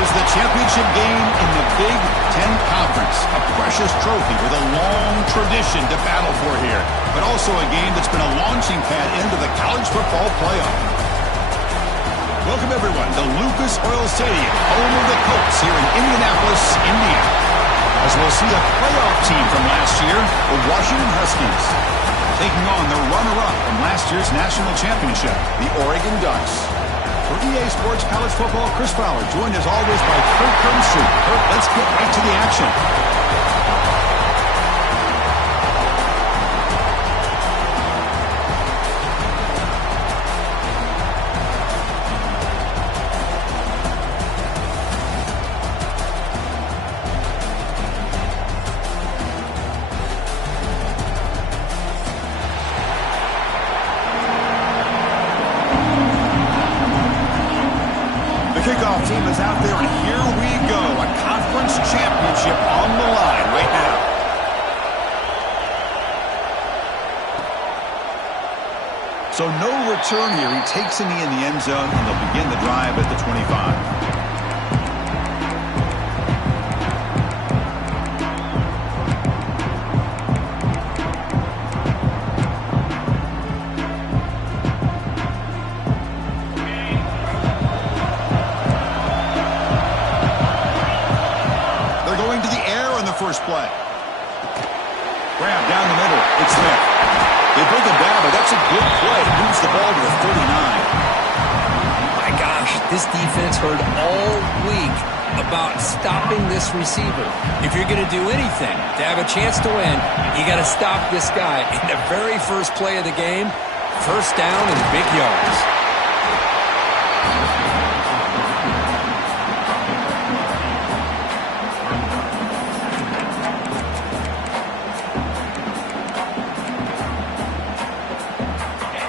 is the championship game in the Big 10 Conference. A precious trophy with a long tradition to battle for here, but also a game that's been a launching pad into the college football playoff. Welcome, everyone, to Lucas Oil Stadium, home of the Colts here in Indianapolis, Indiana. As we'll see a playoff team from last year, the Washington Huskies, taking on the runner-up from last year's national championship, the Oregon Ducks. For EA Sports College Football, Chris Fowler, joined as always by Kurt Kernstrom. Kurt, let's get right to the action. Kickoff team is out there, and here we go. A conference championship on the line right now. So no return here. He takes a knee in the end zone, and they'll begin the drive at the 25. First play. Grab down the middle. It's Smith. They bring him down, but that's a good play. Moves the ball to the 39. My gosh, this defense heard all week about stopping this receiver. If you're going to do anything to have a chance to win, you got to stop this guy. In the very first play of the game, first down and big yards.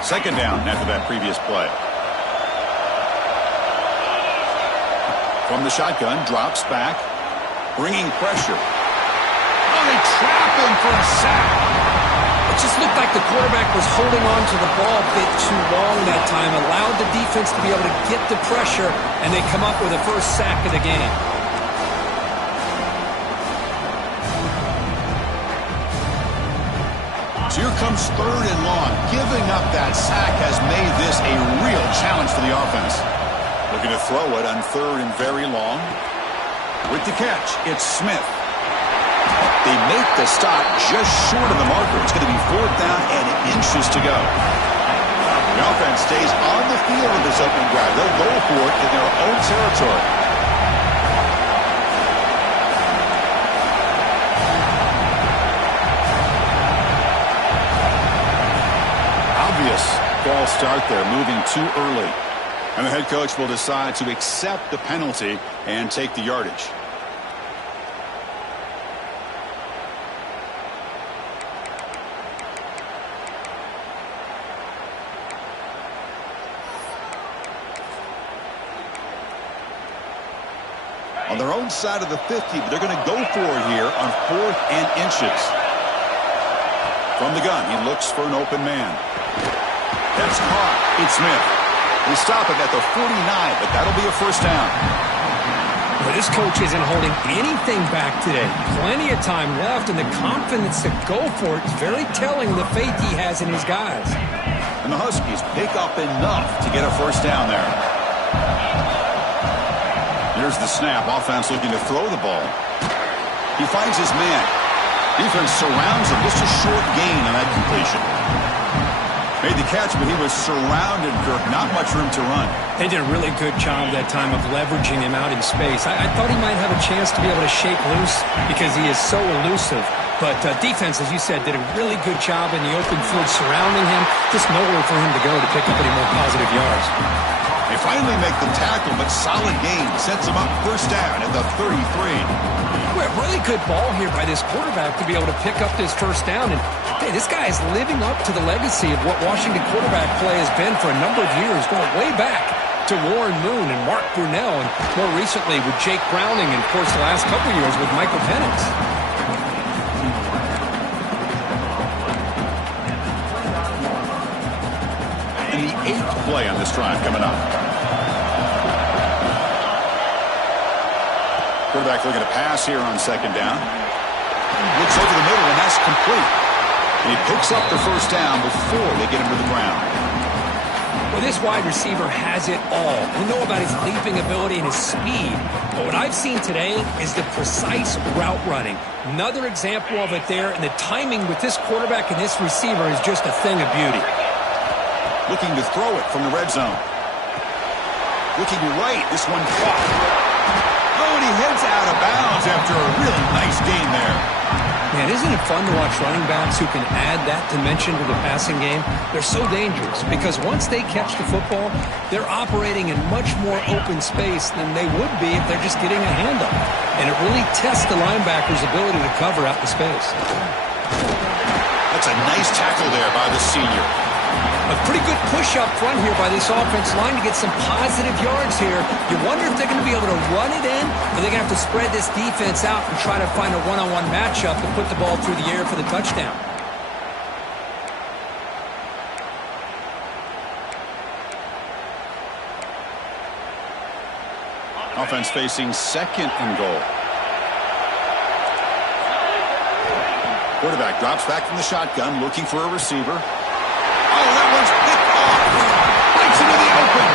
Second down after that previous play. From the shotgun, drops back, bringing pressure. Oh, they trap him for a sack. It just looked like the quarterback was holding on to the ball a bit too long that time, allowed the defense to be able to get the pressure, and they come up with a first sack of the game. So here comes third and long. Giving up that sack has made this a real challenge for the offense. Looking to throw it on third and very long. With the catch, it's Smith. They make the stop just short of the marker. It's going to be fourth down and inches to go. The offense stays on the field in this opening drive. They'll go for it in their own territory. False start there, moving too early. And the head coach will decide to accept the penalty and take the yardage. On their own side of the 50, but they're going to go for it here on fourth and inches. From the gun, he looks for an open man. That's caught. It's Smith. They stop him at the 49, but that'll be a first down. Well, this coach isn't holding anything back today. Plenty of time left, and the confidence to go for it is very telling the faith he has in his guys. And the Huskies pick up enough to get a first down there. Here's the snap. Offense looking to throw the ball. He finds his man. Defense surrounds him. Just a short gain on that completion. Made the catch, but he was surrounded, Kirk. Not much room to run. They did a really good job that time of leveraging him out in space. I thought he might have a chance to be able to shake loose because he is so elusive. But defense, as you said, did a really good job in the open field surrounding him. Just nowhere for him to go to pick up any more positive yards. They finally make the tackle, but solid gain. Sets him up first down at the 33. Well, really good ball here by this quarterback to be able to pick up this first down. And, hey, this guy is living up to the legacy of what Washington quarterback play has been for a number of years, going way back to Warren Moon and Mark Brunell, and more recently with Jake Browning, and, of course, the last couple of years with Michael Penix. And the 8th play on this drive coming up. Quarterback looking to pass here on second down. Looks over the middle, and that's complete. And he picks up the first down before they get him to the ground. Well, this wide receiver has it all. We know about his leaping ability and his speed. But what I've seen today is the precise route running. Another example of it there, and the timing with this quarterback and this receiver is just a thing of beauty. Looking to throw it from the red zone. Looking right, this one caught. Oh, and he heads out of bounds after a really nice gain there. Man, isn't it fun to watch running backs who can add that dimension to the passing game? They're so dangerous because once they catch the football, they're operating in much more open space than they would be if they're just getting a hand up. And it really tests the linebacker's ability to cover out the space. That's a nice tackle there by the senior. A pretty good push up front here by this offensive line to get some positive yards here. You wonder if they're going to be able to run it in, or they're going to have to spread this defense out and try to find a one-on-one matchup to put the ball through the air for the touchdown. Offense facing second and goal. Quarterback drops back from the shotgun, looking for a receiver. Oh, that one's picked off. Breaks into the open.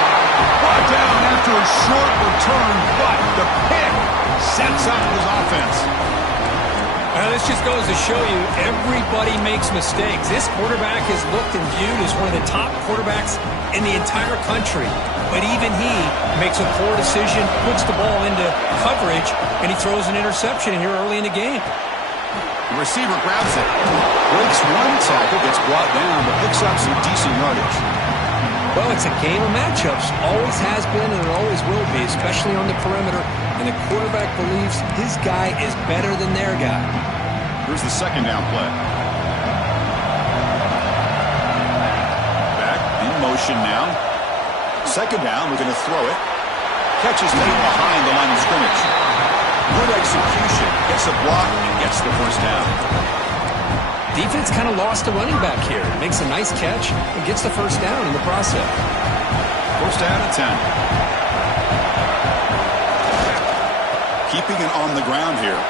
Brought down after a short return, but the pick sets up his offense. Well, this just goes to show you everybody makes mistakes. This quarterback is looked and viewed as one of the top quarterbacks in the entire country. But even he makes a poor decision, puts the ball into coverage, and he throws an interception here early in the game. The receiver grabs it, breaks one tackle, gets brought down, but picks up some decent yardage. Well, it's a game of matchups. Always has been and it always will be, especially on the perimeter. And the quarterback believes his guy is better than their guy. Here's the second down play. Back in motion now. Second down, we're going to throw it. Catch is made behind the line of scrimmage. Good execution, gets a block, and gets the first down. Defense kind of lost a running back here. Makes a nice catch and gets the first down in the process. First down and 10. Keeping it on the ground here.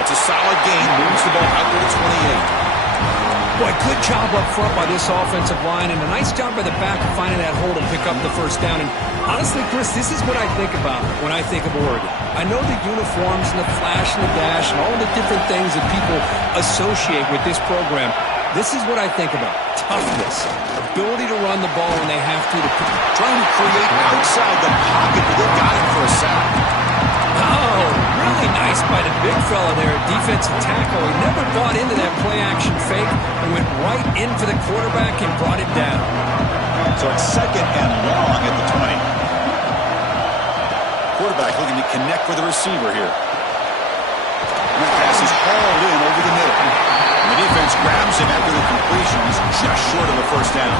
It's a solid gain, moves the ball out to the 28. Boy, good job up front by this offensive line, and a nice job by the back of finding that hole to pick up the first down. And honestly, Chris, this is what I think about when I think of Oregon. I know the uniforms and the flash and the dash and all the different things that people associate with this program. This is what I think about. Toughness, ability to run the ball when they have to trying to create outside the pocket, but they got him for a sack. Oh, really nice by the big fella there, defensive tackle. He never bought into that play-action fake and went right in for the quarterback and brought it down. So it's second and long at the 20. Quarterback looking to connect with the receiver here. And that pass is hauled in over the middle. And the defense grabs him after the completion. He's just short of the first down.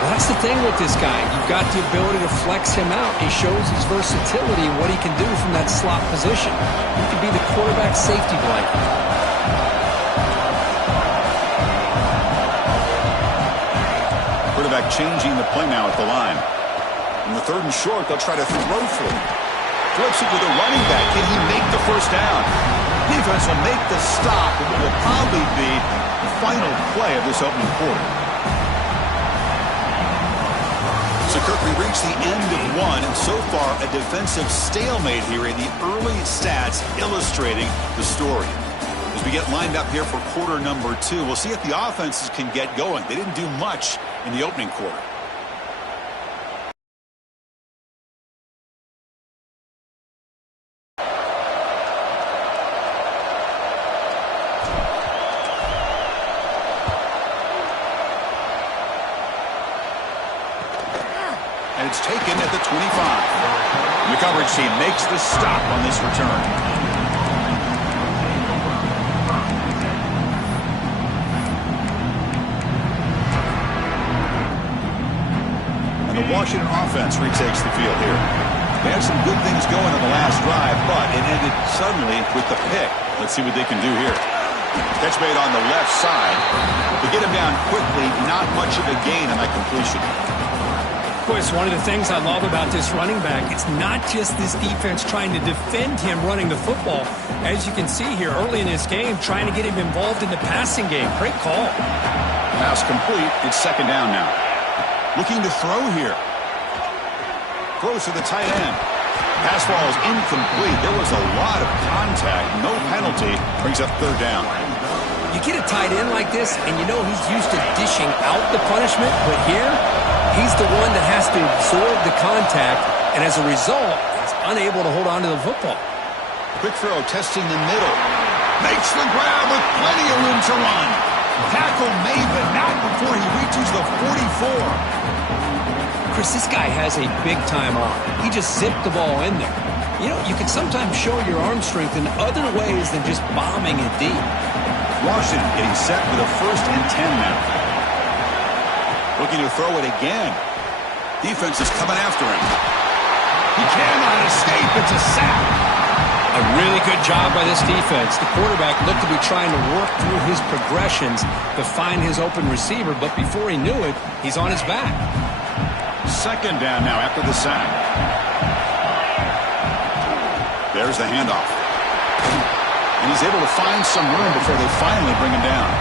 Well, that's the thing with this guy. You've got the ability to flex him out. He shows his versatility and what he can do from that slot position. He could be the quarterback safety blanket. Quarterback changing the play now at the line. On the third and short, they'll try to throw for him. Flips it with a running back. Can he make the first down? Defense will make the stop, and it will probably be the final play of this opening quarter. So, Kirk, we reached the end of one, and so far a defensive stalemate here in the early stats illustrating the story. As we get lined up here for quarter number two, we'll see if the offenses can get going. They didn't do much in the opening quarter. And it's taken at the 25. And the coverage team makes the stop on this return. And the Washington offense retakes the field here. They had some good things going on the last drive, but it ended suddenly with the pick. Let's see what they can do here. Catch made on the left side. To get him down quickly, not much of a gain on that completion. Boy, it's one of the things I love about this running back. It's not just this defense trying to defend him running the football. As you can see here early in this game, trying to get him involved in the passing game. Great call. Pass complete. It's second down now. Looking to throw here. Throws to the tight end. Pass ball is incomplete. There was a lot of contact. No penalty. Brings up third down. You get a tight end like this, and you know he's used to dishing out the punishment, but here, he's the one that has to absorb the contact, and as a result, he's unable to hold on to the football. Quick throw, testing the middle. Makes the grab with plenty of room to run. Tackle made, but not before he reaches the 44. Chris, this guy has a big-time arm. He just zipped the ball in there. You know, you can sometimes show your arm strength in other ways than just bombing it deep. Washington getting set with a 1st and 10 now. Looking to throw it again. Defense is coming after him. He cannot escape. It's a sack. A really good job by this defense. The quarterback looked to be trying to work through his progressions to find his open receiver, but before he knew it, he's on his back. Second down now after the sack. There's the handoff. And he's able to find some room before they finally bring him down.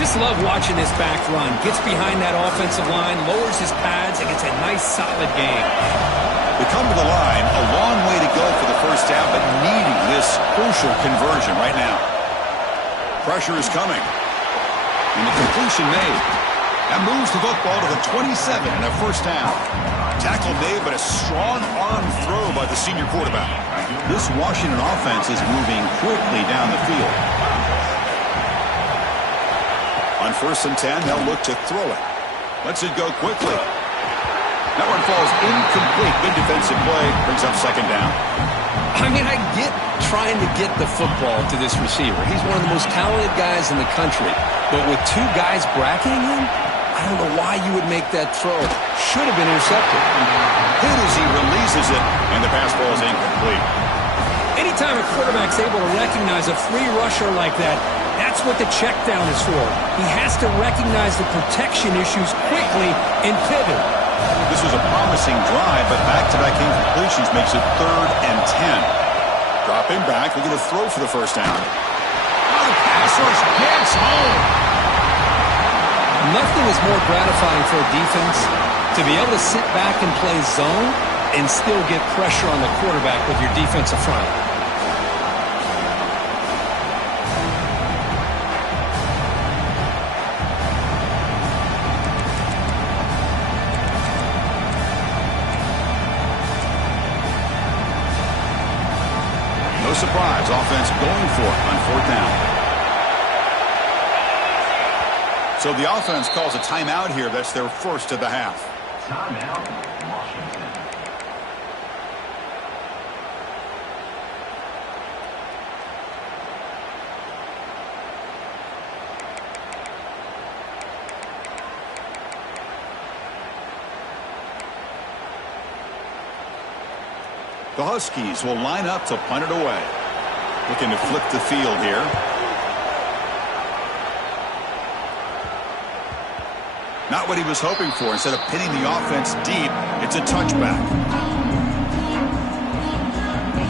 Just love watching this back run. Gets behind that offensive line, lowers his pads, and gets a nice solid gain. They come to the line, a long way to go for the first down, but needing this crucial conversion right now. Pressure is coming. And the completion made. That moves the football to the 27 and a first down. Tackle made, but a strong arm throw by the senior quarterback. This Washington offense is moving quickly down the field. On 1st and 10, they'll look to throw it. Lets it go quickly. That one falls incomplete. Good defensive play. Brings up second down. I mean, I get trying to get the football to this receiver. He's one of the most talented guys in the country. But with two guys bracketing him, I don't know why you would make that throw. Should have been intercepted. Hit as he releases it, and the pass ball is incomplete. Anytime a quarterback's able to recognize a free rusher like that, that's what the check down is for. He has to recognize the protection issues quickly and pivot. This was a promising drive, but back-to-back incompletions makes it 3rd and 10. Dropping back, looking to throw for the first down. Oh, the pass rush gets home. Nothing is more gratifying for a defense to be able to sit back and play zone and still get pressure on the quarterback with your defensive front. No surprise, offense going for it on 4th down. So the offense calls a timeout here. That's their first of the half. Timeout, Washington. The Huskies will line up to punt it away. Looking to flip the field here. Not what he was hoping for. Instead of pinning the offense deep, it's a touchback.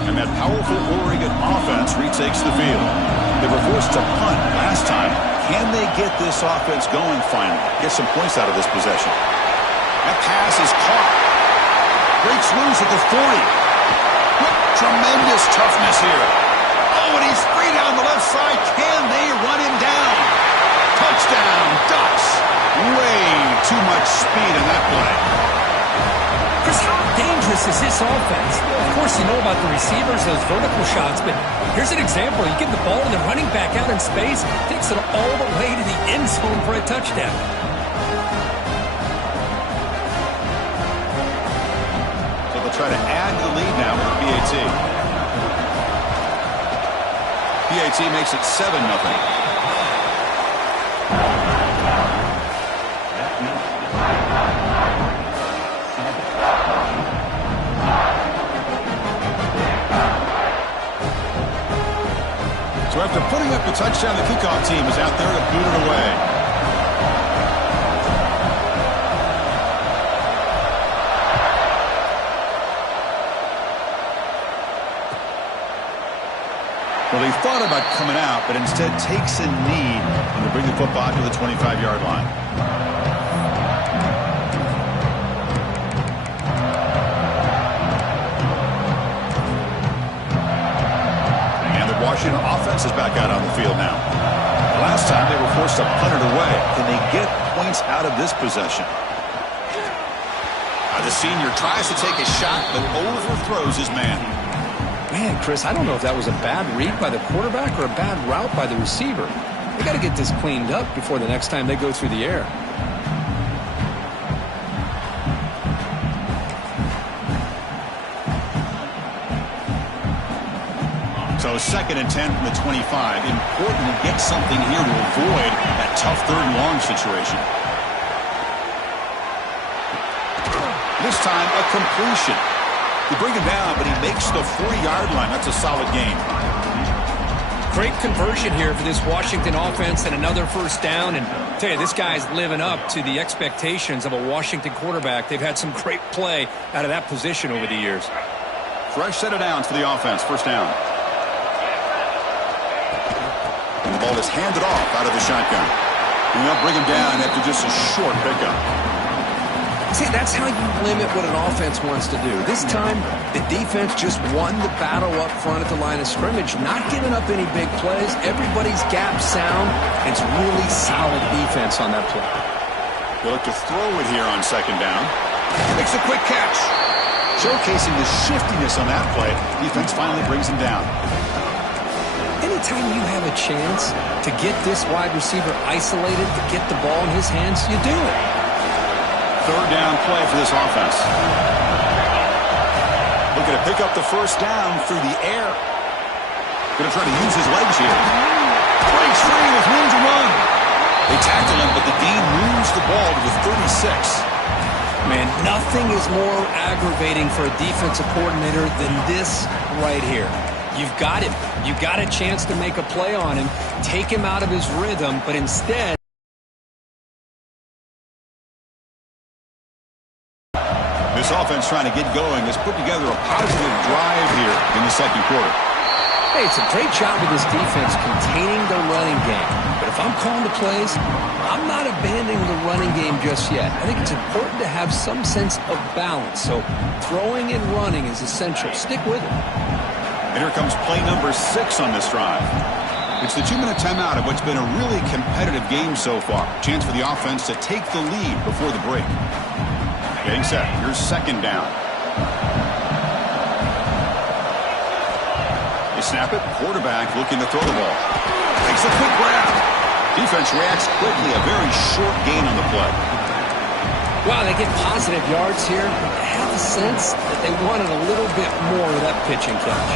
And that powerful Oregon offense retakes the field. They were forced to punt last time. Can they get this offense going finally? Get some points out of this possession. That pass is caught. Breaks loose at the 40. What tremendous toughness here. Oh, and he's free down the left side. Can they run him down? Touchdown, Ducks. Way too much speed in that play. Chris, how dangerous is this offense? Of course, you know about the receivers, those vertical shots, but here's an example. You give the ball to the running back out in space, takes it all the way to the end zone for a touchdown. So they'll try to add to the lead now with PAT. PAT makes it 7-0. So after putting up the touchdown, the kickoff team is out there to boot it away. Well, he thought about coming out, but instead takes a knee and to bring the football to the 25-yard line. And the Washington offense is back out on the field now. Last time they were forced to punt it away. Can they get points out of this possession? The senior tries to take a shot, but overthrows his man. Man, Chris, I don't know if that was a bad read by the quarterback or a bad route by the receiver. They got to get this cleaned up before the next time they go through the air. So 2nd and 10 from the 25. Important to get something here to avoid that tough 3rd and long situation. This time, a completion. You bring him down, but he makes the 40-yard line. That's a solid gain. Great conversion here for this Washington offense and another 1st down. And I tell you, this guy's living up to the expectations of a Washington quarterback. They've had some great play out of that position over the years. Fresh set of downs for the offense. 1st down. And the ball is handed off out of the shotgun. And they'll bring him down after just a short pickup. See, that's how you limit what an offense wants to do. This time, the defense just won the battle up front at the line of scrimmage, not giving up any big plays. Everybody's gap sound. It's really solid defense on that play. They look to throw it here on 2nd down. Makes a quick catch. Showcasing the shiftiness on that play. Defense finally brings him down. Anytime you have a chance to get this wide receiver isolated, to get the ball in his hands, you do it. 3rd down play for this offense. Looking to pick up the 1st down through the air. Going to try to use his legs here. Breaks free with room to run. They tackle him, but the Dean moves the ball to the 36. Man, nothing is more aggravating for a defensive coordinator than this right here. You've got him. You've got a chance to make a play on him, take him out of his rhythm, but instead, this offense trying to get going has put together a positive drive here in the 2nd quarter. Hey, it's a great job with this defense containing their running game. But if I'm calling the plays, I'm not abandoning the running game just yet. I think it's important to have some sense of balance. So throwing and running is essential. Stick with it. And here comes play number 6 on this drive. It's the 2-minute timeout of what's been a really competitive game so far. Chance for the offense to take the lead before the break. Getting set. Here's 2nd down. They snap it. Quarterback looking to throw the ball. Makes a quick grab. Defense reacts quickly. A very short gain on the play. Wow, they get positive yards here. I have the sense that they wanted a little bit more of that pitch and catch.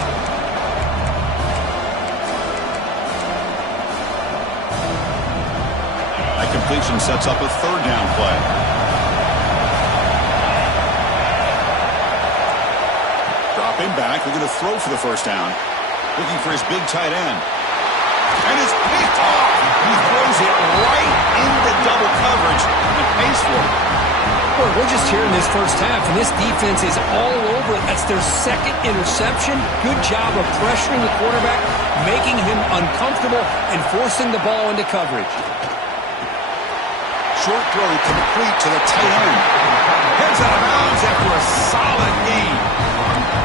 That completion sets up a 3rd down play. Dropping back, looking to throw for the 1st down. Looking for his big tight end. And it's picked off. He throws it right into double coverage and pays for it. Boy, we're just here in this 1st half, and this defense is all over it. That's their 2nd interception. Good job of pressuring the quarterback, making him uncomfortable, and forcing the ball into coverage. Short throw complete to the tight end. Heads out of bounds after a solid gain.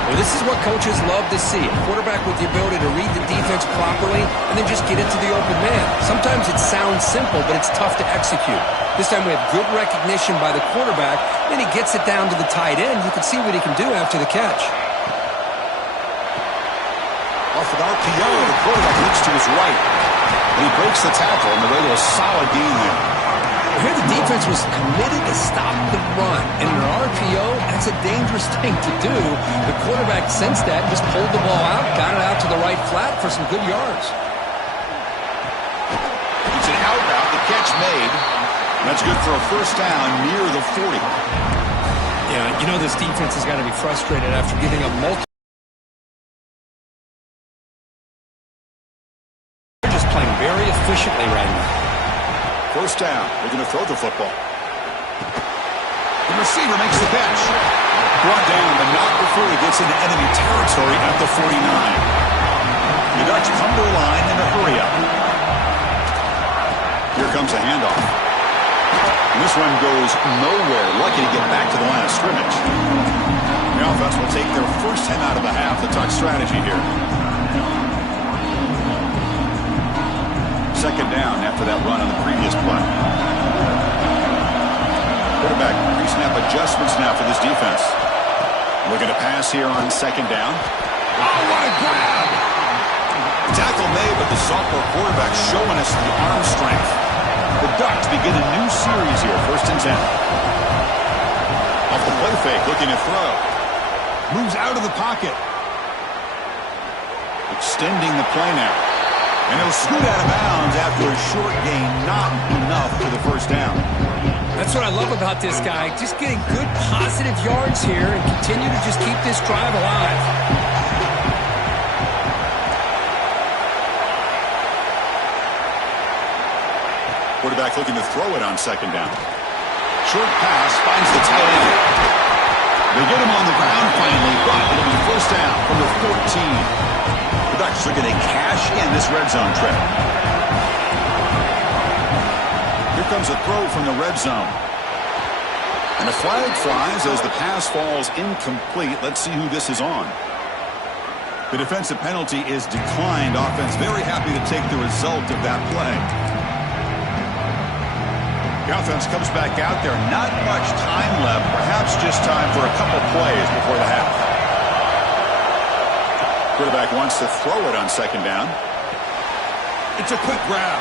Well, this is what coaches love to see. A quarterback with the ability to read the defense properly and then just get it to the open man. Sometimes it sounds simple, but it's tough to execute. This time we have good recognition by the quarterback. Then he gets it down to the tight end. You can see what he can do after the catch. Off an RPO, the quarterback looks to his right. And he breaks the tackle on the way to a solid gain there. Here the defense was committed to stop the run. And in an RPO, that's a dangerous thing to do. The quarterback sensed that, just pulled the ball out, got it out to the right flat for some good yards. It's an out route, the catch made. That's good for a 1st down near the 40. Yeah, you know this defense has got to be frustrated after giving up multiple. They're just playing very efficiently right now. 1st down. They're going to throw the football. The receiver makes the catch. Brought down, but not before he gets into enemy territory at the 49. The Ducks come to the line in a hurry-up. Here comes a handoff. And this one goes nowhere. Lucky to get back to the line of scrimmage. The offense will take their first 10 out of the half. The Ducks strategy here. Second down after that run on the previous play. Quarterback pre-snap adjustments now for this defense. Looking to pass here on second down. Oh, what a grab! Tackle made, but the sophomore quarterback showing us the arm strength. The Ducks begin a new series here, 1st and 10. Off the play fake, looking to throw. Moves out of the pocket. Extending the play now. And he'll scoot out of bounds after a short gain, not enough for the first down. That's what I love about this guy. Just getting good positive yards here and continue to just keep this drive alive. Quarterback looking to throw it on second down. Short pass finds the tight end. They get him on the ground finally, but it'll be first down from the 14. The Ducks are going to cash in this red zone trip. Here comes a throw from the red zone. And the flag flies as the pass falls incomplete. Let's see who this is on. The defensive penalty is declined. Offense very happy to take the result of that play. The offense comes back out there. Not much time left. Perhaps just time for a couple plays before the half. Quarterback wants to throw it on second down. It's a quick grab.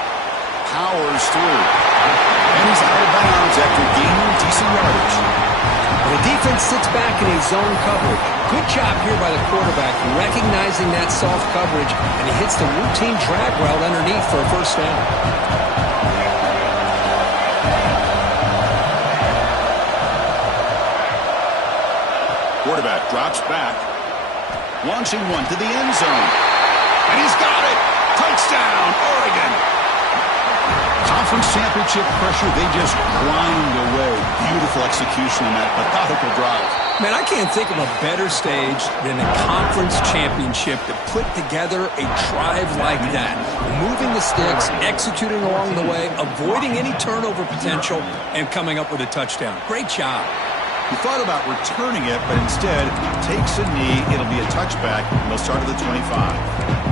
Powers through. And he's out of bounds after gaining decent yardage. The defense sits back in a zone coverage. Good job here by the quarterback, recognizing that soft coverage, and he hits the routine drag route underneath for a first down. Quarterback drops back. Launching one to the end zone. And he's got it. Touchdown, Oregon. Conference championship pressure, they just grind away. Beautiful execution on that methodical drive. Man, I can't think of a better stage than a conference championship to put together a drive like that. Moving the sticks, executing along the way, avoiding any turnover potential, and coming up with a touchdown. Great job. He thought about returning it, but instead takes a knee. It'll be a touchback. They'll start at the 25.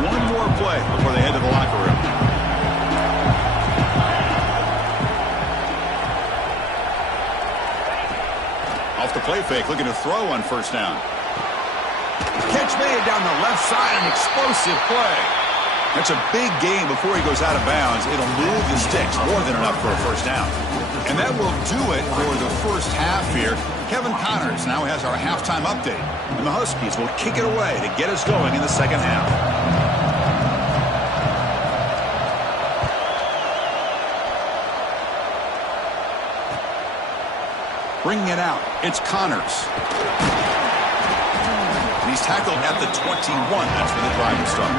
One more play before they head to the locker room. Off the play fake, looking to throw on first down. Catch made down the left side, an explosive play. That's a big gain before he goes out of bounds. It'll move the sticks, more than enough for a first down. And that will do it for the first half here. Kevin Connors now has our halftime update. And the Huskies will kick it away to get us going in the second half. Bringing it out, it's Connors. And he's tackled at the 21. That's where the drive will start.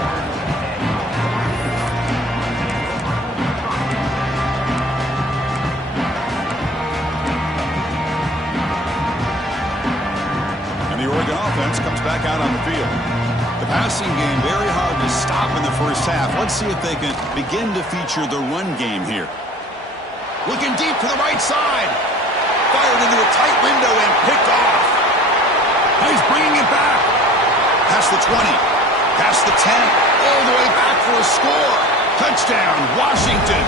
The Oregon offense comes back out on the field. The passing game very hard to stop in the first half. Let's see if they can begin to feature the run game here. Looking deep to the right side. Fired into a tight window and picked off. He's bringing it back. Past the 20. Past the 10. All the way back for a score. Touchdown, Washington.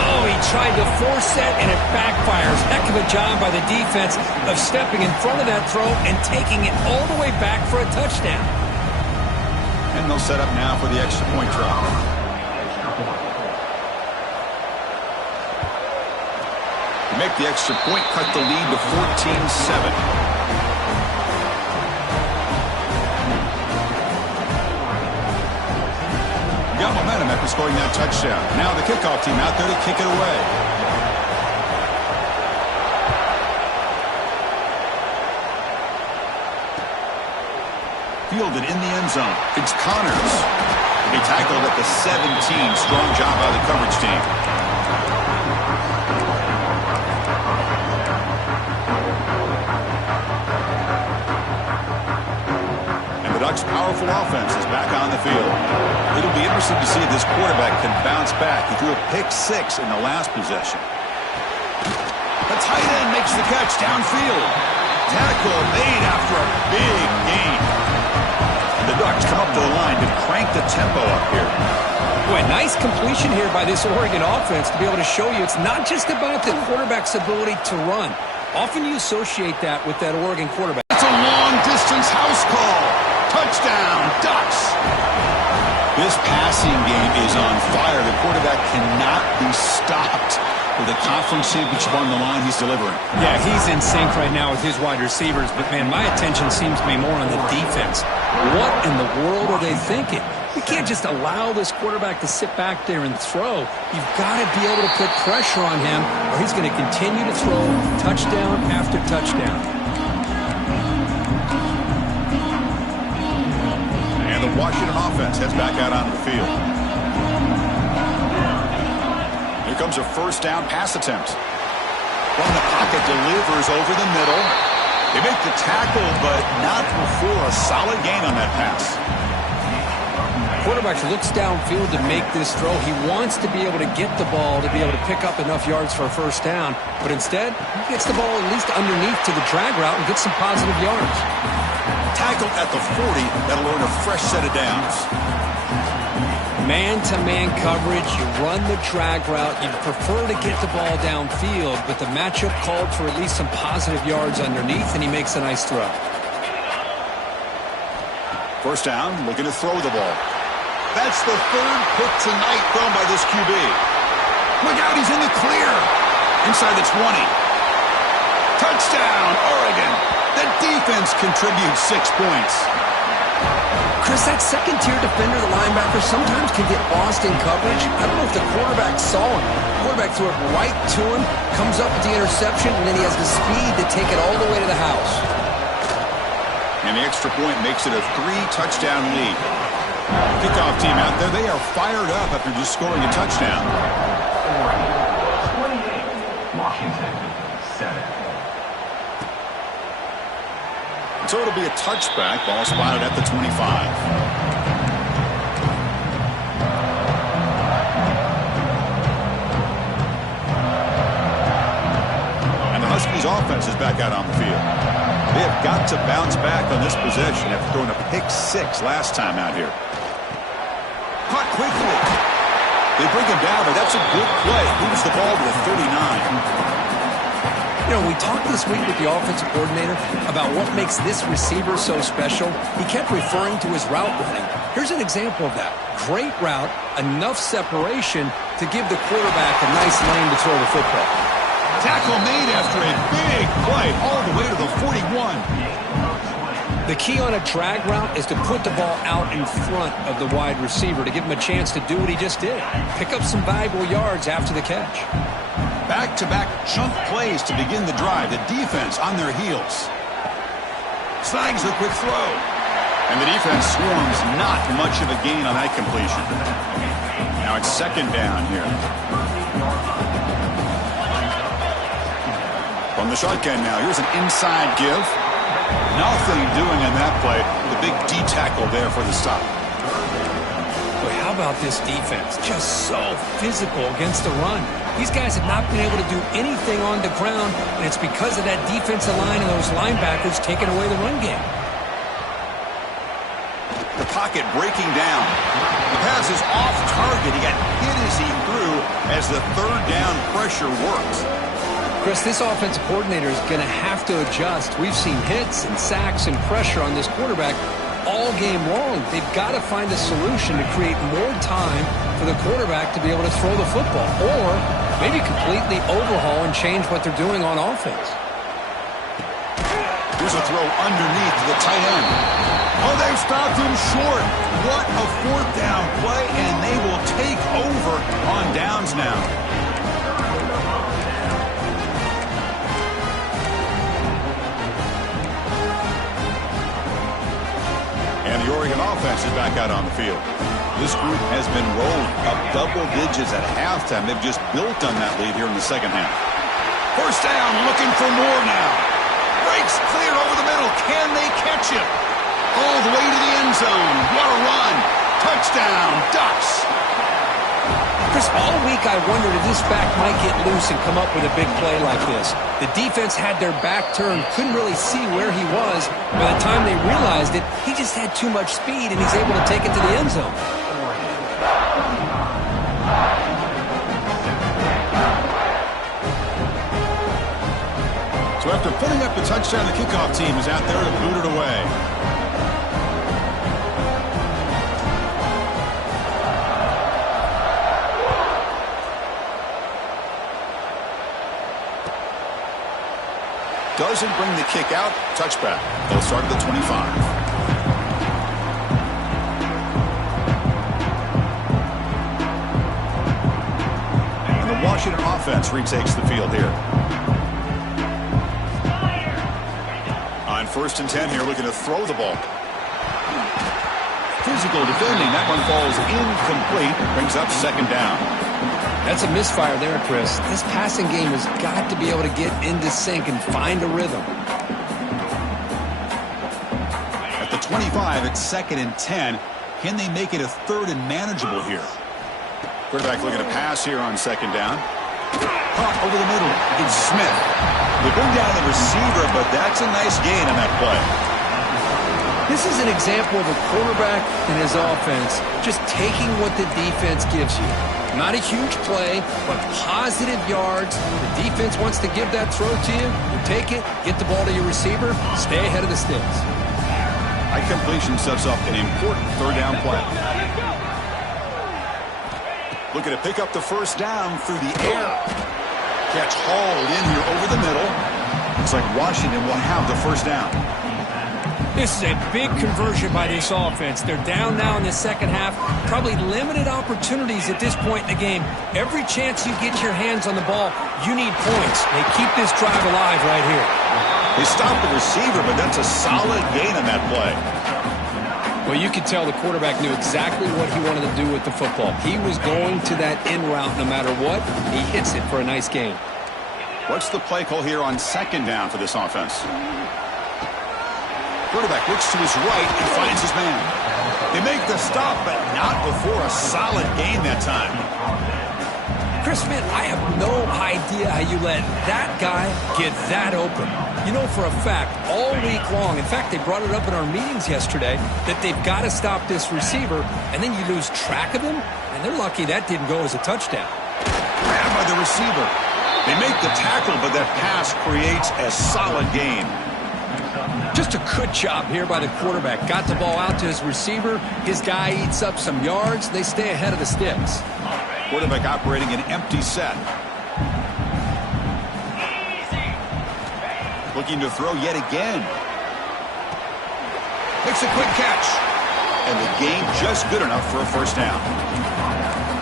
Oh, he tried to force that, and it backfires. Heck of a job by the defense of stepping in front of that throw and taking it all the way back for a touchdown. And they'll set up now for the extra point try. Make the extra point, cut the lead to 14-7. Got momentum after scoring that touchdown. Now the kickoff team out there to kick it away. Fielded in the end zone. It's Connors. He tackled at the 17. Strong job by the coverage team. powerful offense is back on the field. It'll be interesting to see if this quarterback can bounce back. He threw a pick-6 in the last possession. The tight end makes the catch downfield. Tackle made after a big gain. And the Ducks come up to the line to crank the tempo up here. Boy, nice completion here by this Oregon offense to be able to show you it's not just about the quarterback's ability to run. Often you associate that with that Oregon quarterback. It's a long-distance house call. Touchdown, Ducks. This passing game is on fire. The quarterback cannot be stopped with the conference championship on the line he's delivering. Yeah, he's in sync right now with his wide receivers, but, man, my attention seems to be more on the defense. What in the world are they thinking? You can't just allow this quarterback to sit back there and throw. You've got to be able to put pressure on him, or he's going to continue to throw touchdown after touchdown. And the Washington offense heads back out onto the field. Here comes a first down pass attempt. From the pocket, delivers over the middle. They make the tackle, but not before a solid gain on that pass. Quarterback looks downfield to make this throw. He wants to be able to get the ball to be able to pick up enough yards for a first down. But instead, he gets the ball at least underneath to the drag route and gets some positive yards. Tackle at the 40. That'll earn a fresh set of downs. Man-to-man coverage. You run the drag route. You prefer to get the ball downfield, but the matchup called for at least some positive yards underneath, and he makes a nice throw. First down, looking to throw the ball. That's the third pick tonight thrown by this QB. Look out, he's in the clear. Inside the 20. Touchdown, Oregon. The defense contributes 6 points. Chris, that second-tier defender, the linebacker, sometimes can get lost in coverage. I don't know if the quarterback saw him. The quarterback threw it right to him, comes up with the interception, and then he has the speed to take it all the way to the house. And the extra point makes it a 3-touchdown lead. Kickoff team out there, they are fired up after just scoring a touchdown. 28, Washington, 7. So it'll be a touchback, ball spotted at the 25. And the Huskies offense is back out on the field. They have got to bounce back on this possession after throwing a pick-6 last time out here. Caught quickly. They bring him down, but that's a good play. Moves the ball to the 39. You know, we talked this week with the offensive coordinator about what makes this receiver so special. He kept referring to his route running. Here's an example of that. Great route, enough separation to give the quarterback a nice lane to throw the football. Tackle made after a big play all the way to the 41. The key on a drag route is to put the ball out in front of the wide receiver to give him a chance to do what he just did. Pick up some valuable yards after the catch. Back-to-back chunk plays to begin the drive. The defense on their heels. Snags the quick throw. And the defense swarms not much of a gain on that completion. Now it's second down here. From the shotgun now, here's an inside give. Nothing doing in that play. The big D tackle there for the stop. Boy, how about this defense? Just so physical against the run. These guys have not been able to do anything on the ground, and it's because of that defensive line and those linebackers taking away the run game. The pocket breaking down. The pass is off target. He got hit as he threw as the third down pressure works. Chris, this offensive coordinator is going to have to adjust. We've seen hits and sacks and pressure on this quarterback all game long. They've got to find a solution to create more time for the quarterback to be able to throw the football, or maybe completely overhaul and change what they're doing on offense. Here's a throw underneath the tight end. Oh, they've stopped him short. What a fourth down play, and they will take over on downs now. And the Oregon offense is back out on the field. This group has been rolling up double digits at halftime. They've just built on that lead here in the second half. First down, looking for more now. Breaks clear over the middle. Can they catch him? All the way to the end zone. What a run. Touchdown, Ducks. Chris, all week I wondered if this back might get loose and come up with a big play like this. The defense had their back turned, couldn't really see where he was. By the time they realized it, he just had too much speed, and he's able to take it to the end zone. So after putting up the touchdown, the kickoff team is out there to boot it away. Doesn't bring the kick out. Touchback. They'll start at the 25. And the Washington offense retakes the field here. On 1st and 10 here, looking to throw the ball. Physical defending. That one falls incomplete. Brings up 2nd down. That's a misfire there, Chris. This passing game has got to be able to get into sync and find a rhythm. At the 25, it's 2nd and 10. Can they make it a 3rd and manageable here? Quarterback looking to pass here on 2nd down. Caught over the middle. It's Smith. They bring down the receiver, but that's a nice gain on that play. This is an example of a quarterback and his offense just taking what the defense gives you. Not a huge play, but positive yards. The defense wants to give that throw to you. You take it, get the ball to your receiver, stay ahead of the sticks. High completion sets up an important 3rd down play. Looking to pick up the 1st down through the air. Catch hauled in here over the middle. Looks like Washington will have the 1st down. This is a big conversion by this offense. They're down now in the 2nd half. Probably limited opportunities at this point in the game. Every chance you get your hands on the ball, you need points. They keep this drive alive right here. They stop the receiver, but that's a solid gain on that play. Well, you could tell the quarterback knew exactly what he wanted to do with the football. He was going to that in route no matter what. He hits it for a nice gain. What's the play call here on 2nd down for this offense? Quarterback looks to his right and finds his man. They make the stop, but not before a solid gain that time. Chris, man, I have no idea how you let that guy get that open. You know for a fact, all week long, in fact, they brought it up in our meetings yesterday, that they've got to stop this receiver, and then you lose track of him, and they're lucky that didn't go as a touchdown. Grabbed by the receiver. They make the tackle, but that pass creates a solid gain. Just a good job here by the quarterback. Got the ball out to his receiver. His guy eats up some yards. They stay ahead of the sticks. Quarterback operating an empty set. Looking to throw yet again. Makes a quick catch. And the gain just good enough for a 1st down.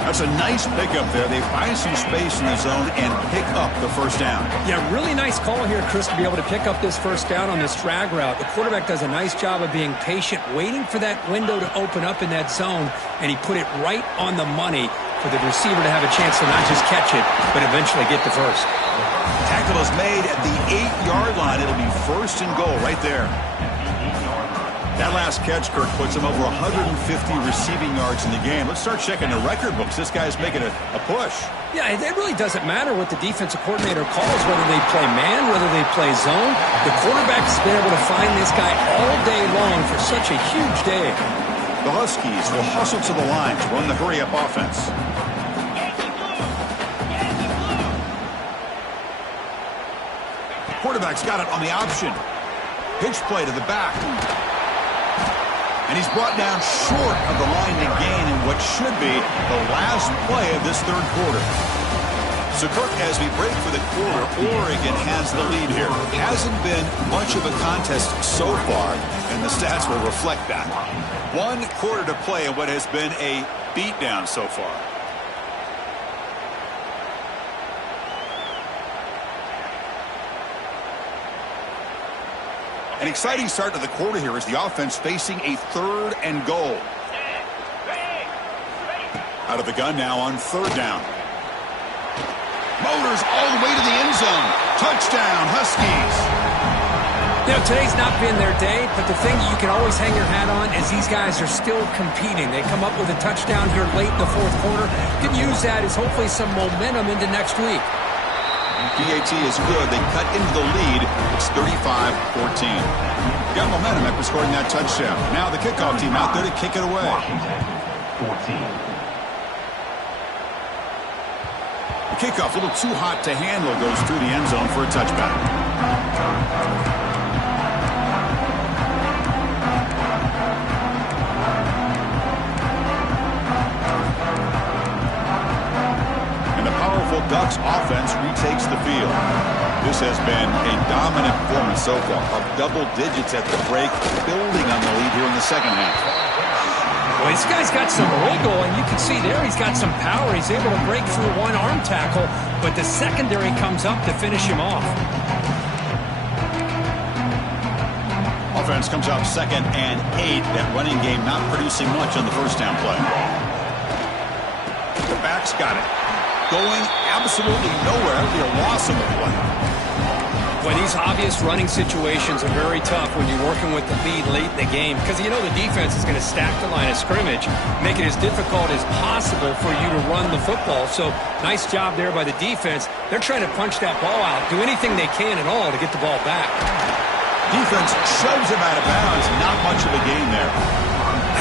That's a nice pickup there. They find some space in the zone and pick up the 1st down. Yeah, really nice call here, Chris, to be able to pick up this 1st down on this drag route. The quarterback does a nice job of being patient, waiting for that window to open up in that zone, and he put it right on the money for the receiver to have a chance to not just catch it, but eventually get the 1st. Tackle is made at the 8-yard line. It'll be 1st and goal right there. That last catch, Kirk, puts him over 150 receiving yards in the game. Let's start checking the record books. This guy's making a push. Yeah, it really doesn't matter what the defensive coordinator calls, whether they play man, whether they play zone. The quarterback's been able to find this guy all day long for such a huge day. The Huskies will hustle to the line to run the hurry-up offense. Quarterback's got it on the option. Pitch play to the back. And he's brought down short of the line to gain in what should be the last play of this 3rd quarter. So, Kirk, as we break for the quarter, Oregon has the lead here. Hasn't been much of a contest so far, and the stats will reflect that. 1 quarter to play in what has been a beatdown so far. An exciting start to the quarter here as the offense facing a 3rd and goal. Out of the gun now on 3rd down. Motors all the way to the end zone. Touchdown, Huskies. You know, today's not been their day, but the thing you can always hang your hat on is these guys are still competing. They come up with a touchdown here late in the fourth quarter. Can use that as hopefully some momentum into next week. BAT is good. They cut into the lead. It's 35-14. Got momentum after scoring that touchdown. Now the kickoff team out there to kick it away. Washington, 14. The kickoff, a little too hot to handle, goes through the end zone for a touchback. Ducks offense retakes the field. This has been a dominant performance so far, up double digits at the break, building on the lead here in the second half. Well, this guy's got some wiggle, and you can see there he's got some power. He's able to break through one arm tackle, but the secondary comes up to finish him off. Offense comes out 2nd and 8. That running game not producing much on the first down play. The back's got it. Going absolutely nowhere. It'll be a loss of the play. Well, these obvious running situations are very tough when you're working with the lead late in the game because you know the defense is going to stack the line of scrimmage, make it as difficult as possible for you to run the football. So, nice job there by the defense. They're trying to punch that ball out, do anything they can at all to get the ball back. Defense shoves him out of bounds. Not much of a gain there.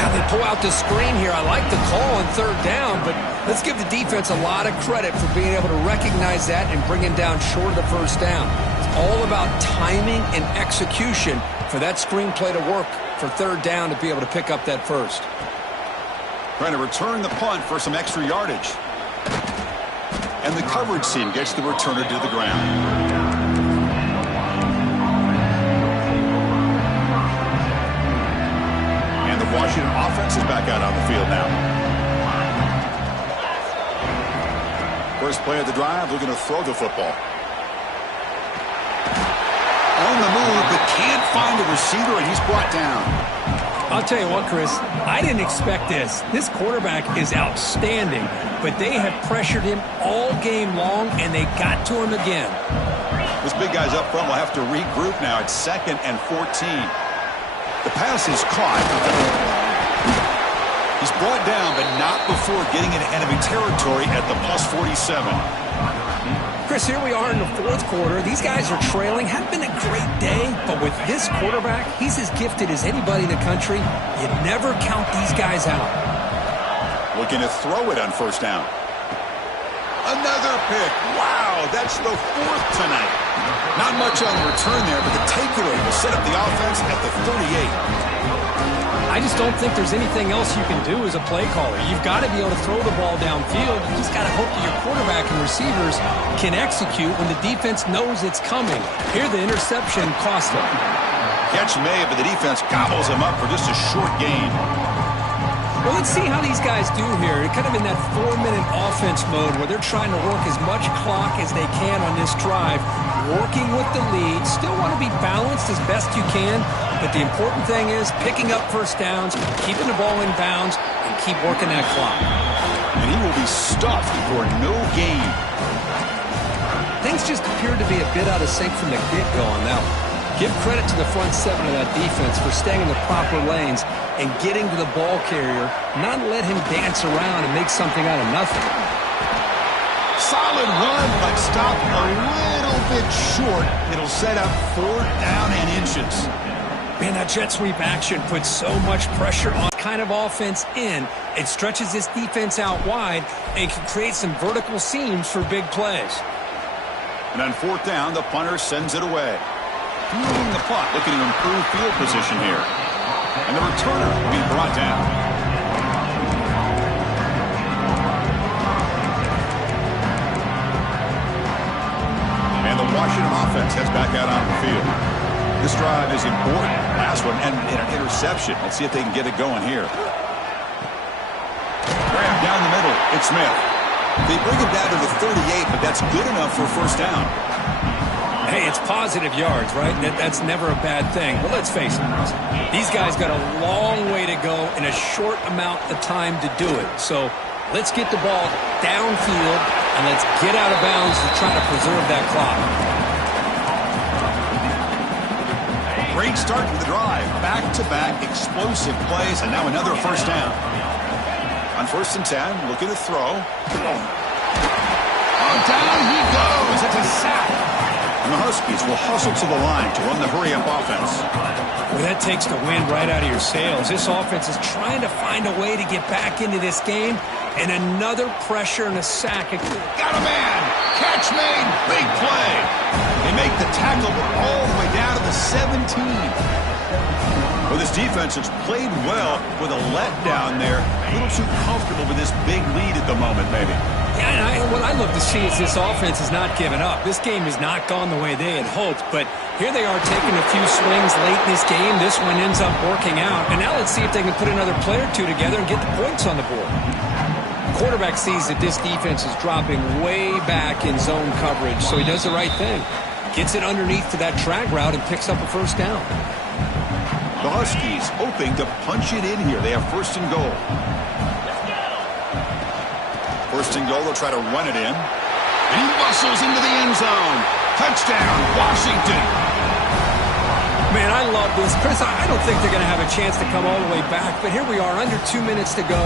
Now they pull out the screen here. I like the call on third down, but let's give the defense a lot of credit for being able to recognize that and bring him down short of the first down. It's all about timing and execution for that screen play to work for third down to be able to pick up that first. Trying to return the punt for some extra yardage. And the coverage team gets the returner to the ground. Washington offense is back out on the field now. First play of the drive, looking to throw the football. On the move, but can't find a receiver, and he's brought down. I'll tell you what, Chris, I didn't expect this. This quarterback is outstanding, but they have pressured him all game long, and they got to him again. This big guy's up front will have to regroup now. It's 2nd and 14. The pass is caught. He's brought down, but not before getting into enemy territory at the +47. Chris, here we are in the fourth quarter. These guys are trailing. Hadn't been a great day, but with this quarterback, he's as gifted as anybody in the country. You never count these guys out. Looking to throw it on first down. Another pick. Wow, that's the 4th tonight. Not much on the return there, but the takeaway will set up the offense at the 38. I just don't think there's anything else you can do as a play caller. You've got to be able to throw the ball downfield. You just got to hope that your quarterback and receivers can execute when the defense knows it's coming. Here, the interception cost them. Catch made, but the defense gobbles him up for just a short gain. Well, let's see how these guys do here. They're kind of in that 4-minute offense mode where they're trying to work as much clock as they can on this drive, working with the lead. Still want to be balanced as best you can, but the important thing is picking up first downs, keeping the ball in bounds, and keep working that clock. And he will be stuffed for no gain. Things just appeared to be a bit out of sync from the get-go on that one. Give credit to the front 7 of that defense for staying in the proper lanes and getting to the ball carrier, not let him dance around and make something out of nothing. Solid run, but stopped a little bit short. It'll set up 4th down and inches. Man, that jet sweep action puts so much pressure on kind of offense in. It stretches this defense out wide and can create some vertical seams for big plays. And on 4th down, the punter sends it away. Moving the punt, looking to improve field position here. And the returner will be brought down. And the Washington offense heads back out on the field. This drive is important. Last one, and an interception. Let's see if they can get it going here. Grab down the middle. It's Smith. They bring it down to the 38, but that's good enough for a first down. Hey, it's positive yards, right? That's never a bad thing. But let's face it, these guys got a long way to go in a short amount of time to do it. So let's get the ball downfield, and let's get out of bounds to try to preserve that clock. Great start to the drive. Back-to-back explosive plays, and now another first down. On 1st and 10, looking to throw. Oh, down he goes. It's a sack. And the Huskies will hustle to the line to run the hurry-up offense. Well, that takes the wind right out of your sails. This offense is trying to find a way to get back into this game, and another pressure and a sack. Got a man. Catch made. Big play. They make the tackle all the way down to the 17. Well, this defense has played well with a letdown there. A little too comfortable with this big lead at the moment, maybe. Yeah, and what I love to see is this offense has not given up. This game has not gone the way they had hoped, but here they are taking a few swings late in this game. This one ends up working out, and now let's see if they can put another play or two together and get the points on the board. The quarterback sees that this defense is dropping way back in zone coverage, so he does the right thing. Gets it underneath to that drag route and picks up a first down. The Huskies hoping to punch it in here. They have 1st and goal. 1st and goal, they'll try to run it in. And he muscles into the end zone. Touchdown, Washington. Man, I love this. Chris, I don't think they're going to have a chance to come all the way back, but here we are, under 2 minutes to go,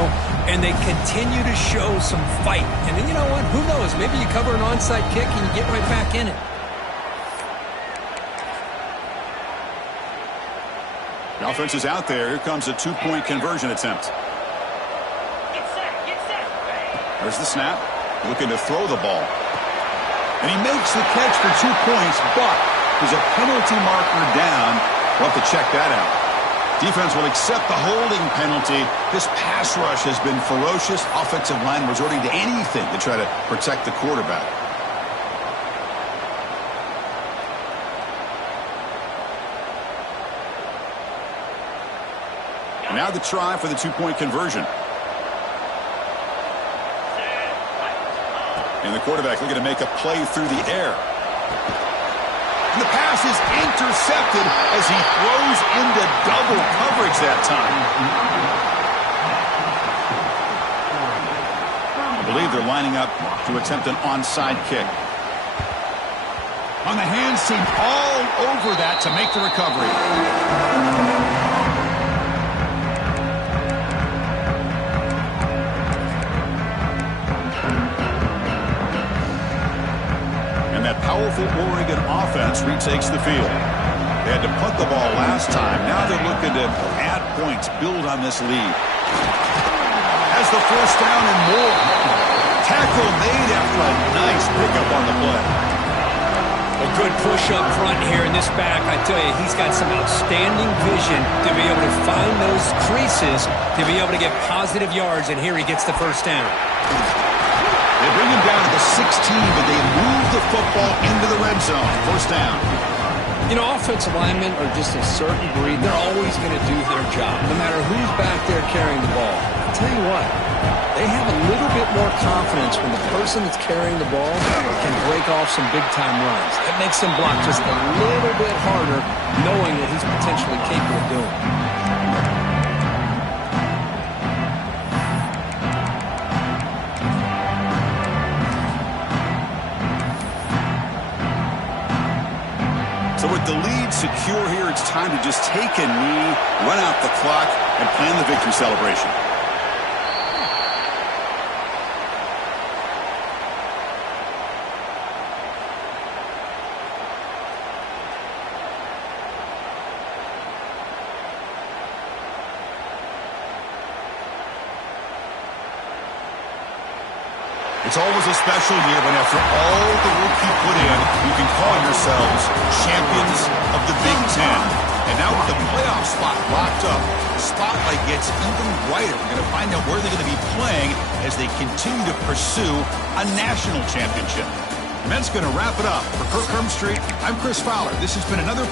and they continue to show some fight. And then you know what? Who knows? Maybe you cover an onside kick and you get right back in it. The offense is out there. Here comes a 2-point conversion attempt. There's the snap. Looking to throw the ball. And he makes the catch for 2 points, but there's a penalty marker down. We'll have to check that out. Defense will accept the holding penalty. This pass rush has been ferocious. Offensive line resorting to anything to try to protect the quarterback. And now the try for the 2-point conversion. And the quarterback looking to make a play through the air. And the pass is intercepted as he throws into double coverage that time. I believe they're lining up to attempt an onside kick. On the hands team all over that to make the recovery. Powerful Oregon offense retakes the field. They had to punt the ball last time. Now they're looking to add points, build on this lead. Has the first down and more. Tackle made after a nice pickup on the play. A good push up front here in this back. I tell you, he's got some outstanding vision to be able to find those creases, to be able to get positive yards, and here he gets the first down. They bring him down to the 16, but they move the football into the red zone. First down. You know, offensive linemen are just a certain breed. They're always going to do their job, no matter who's back there carrying the ball. I'll tell you what, they have a little bit more confidence when the person that's carrying the ball can break off some big-time runs. That makes them block just a little bit harder, knowing what he's potentially capable of doing. So with the lead secure here, it's time to just take a knee, run out the clock, and plan the victory celebration. It's always a special year when after all the work you put in, you can call yourselves champions of the Big 10. And now with the playoff spot locked up, the spotlight gets even brighter. We're going to find out where they're going to be playing as they continue to pursue a national championship. And that's going to wrap it up. For Kirk Hermstreet, I'm Chris Fowler. This has been another